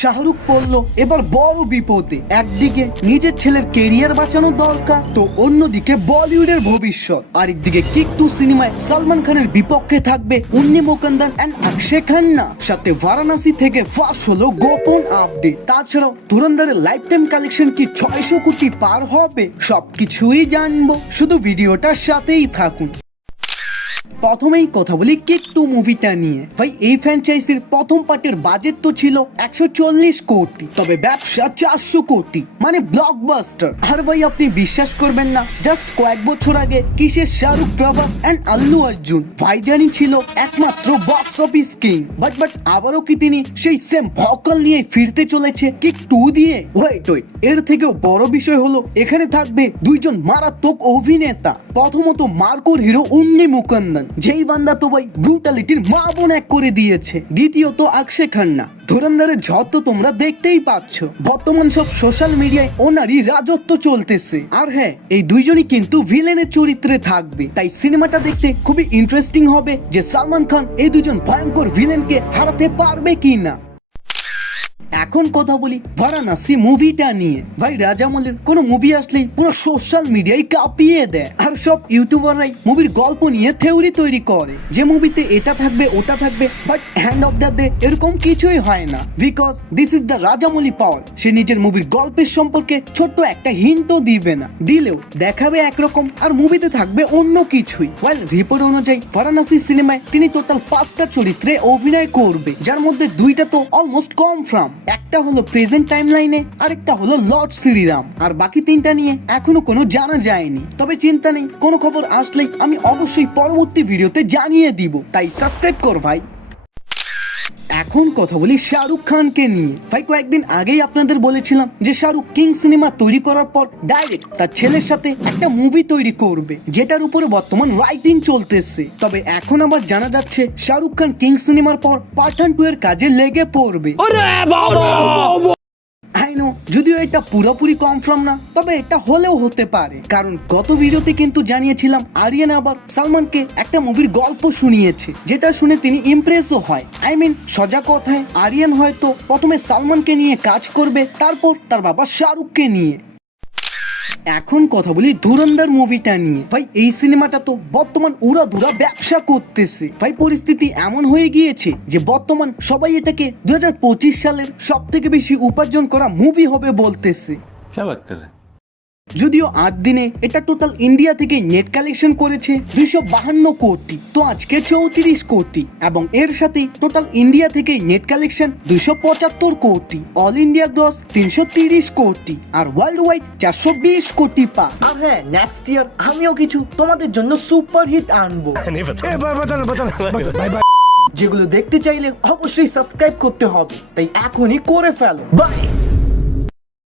শাহরুখ পড়লো এবার বড় বিপদে। একদিকে নিজের ছেলের কেরিয়ার বাঁচানো দরকার, তো অন্যদিকে বলিউডের ভবিষ্যৎ। আরেকদিকে কিক 2 সিনেমায় সালমান খানের বিপক্ষে থাকবে উন্নি মুকুন্দন এন্ড অক্ষয় খান্না। সাথে বারাণসী থেকে ফাঁস হলো গোপন আপডেট। তাছাড়াও ধুরন্ধরের লাইফ টাইম কালেকশন কি 600 কোটি পার হবে? সবকিছুই জানবো, শুধু ভিডিওটার সাথেই থাকুন। প্রথমেই কথা বলি কিক 2 মুভিটা নিয়ে। ভাই এই ফ্র্যাঞ্চাইজির প্রথম পার্টের বাজেট তো ছিল 140 কোটি, তবে ব্যবসা 400 কোটি, মানে ব্লকবাস্টার। আর ভাই আপনি বিশ্বাস করবেন না, জাস্ট কয়েক বছর আগে কিসের শাহরুখ, প্রভাস এন্ড আল্লু অর্জুন ভাইজানি ছিল একমাত্র বক্স অফিস কিং। বাট আবারও কি তিনি সেই সেম ভকাল নিয়ে ফিরতে চলেছে কিক 2 দিয়ে? ওয়েট এর থেকেও বড় বিষয় হলো এখানে থাকবে দুইজন মারাত্মক অভিনেতা। প্রথমত মার্কোর হিরো উন্নি মুকুন্দন, যেই বান্দা তো ভাই ব্রুটালিটির মা বোন এক করে দিয়েছে। দ্বিতীয়ত অক্ষয় খান্না, ধুরন্ধরের ঝড় তো তোমরা দেখতেই পাচ্ছ। বর্তমান সব সোশ্যাল মিডিয়ায় ওনারই রাজত্ব চলতেছে। আর হ্যাঁ, এই দুইজনই কিন্তু ভিলেনের চরিত্রে থাকবে, তাই সিনেমাটা দেখতে খুবই ইন্টারেস্টিং হবে যে সালমান খান এই দুজন ভয়ঙ্কর ভিলেনকে হারাতে পারবে কি না। এখন কথা বলি বারাণসী মুভিটা নিয়ে। ভাই রাজামৌলির কোনো মুভি আসলেই পুরো সোশ্যাল মিডিয়ায় কাঁপিয়ে দেয়, আর সব ইউটিউবাররাই মুভির গল্প নিয়ে থিওরি তৈরি করে যে মুভিতে এটা থাকবে ওটা থাকবে। But end of the day এরকম কিছুই হয় না, because this is the Rajamouli power. সে নিজের মুভির গল্পের সম্পর্কে ছোট্ট একটা হিন্টও দিবে না, দিলেও দেখাবে একরকম আর মুভিতে থাকবে অন্য কিছুই। ওয়েল রিপোর্ট অনুযায়ী বারাণসী সিনেমায় তিনি টোটাল 5টা চরিত্রে অভিনয় করবে, যার মধ্যে 2টা তো অলমোস্ট কনফার্ম। একটা হলো প্রেজেন্ট টাইমলাইনে, আরেকটা হলো লর্ড শ্রীরাম, আর বাকি 3টা নিয়ে এখনো কোনো জানা যায়নি। তবে চিন্তা নেই, কোনো খবর আসলেই আমি অবশ্যই পরবর্তী ভিডিওতে জানিয়ে দিব, তাই সাবস্ক্রাইব কর ভাই। এখন কথা বলি শাহরুখ খানকে নিয়ে। ভাই কয়েকদিন আগেই আপনাদের বলেছিলাম যে শাহরুখ কিং সিনেমা তৈরি করার পর ডাইরেক্ট তার ছেলের সাথে একটা মুভি তৈরি করবে, যেটার উপরে বর্তমান রাইটিং চলতেছে। তবে এখন আবার জানা যাচ্ছে শাহরুখ খান কিং সিনেমার পর পাঠান 2 এর কাজে লেগে পড়বে। যদিও এটা পুরোপুরি কনফার্ম না, তবে এটা হলেও হতে পারে, কারণ গত ভিডিওতে কিন্তু জানিয়েছিলাম আরিয়ান আবার সালমানকে একটা মুভির গল্প শুনিয়েছে, যেটা শুনে তিনি ইমপ্রেসও হয়। সোজা কথায় আরিয়ান হয়তো প্রথমে সালমানকে নিয়ে কাজ করবে, তারপর তার বাবা শাহরুখকে নিয়ে। এখন কথা বলি ধুরন্ধর মুভিটা নিয়ে। ভাই এই সিনেমাটা তো বর্তমান উড়াধুরা ব্যবসা করতেছে। ভাই পরিস্থিতি এমন হয়ে গিয়েছে যে বর্তমান সবাই এটাকে 2025 সালের সব থেকে বেশি উপার্জন করা মুভি হবে বলতেছে। যদিও 8 দিনে এটা টোটাল ইন্ডিয়া থেকে নেট কালেকশন করেছে 252 কোটি, তো আজকে 34 কোটি, এবং এর সাথে টোটাল ইন্ডিয়া থেকে নেট কালেকশন 275 কোটি, অল ইন্ডিয়া গ্রস 330 কোটি, আর ওয়ার্ল্ড ওয়াইড 420 কোটি পা। আর হ্যাঁ, নেক্সট ইয়ার আমিও কিছু তোমাদের জন্য সুপার হিট আনবো, যেগুলো দেখতে চাইলে অবশ্যই সাবস্ক্রাইব করতে হবে, তাই এখনই করে ফেলো। বাই।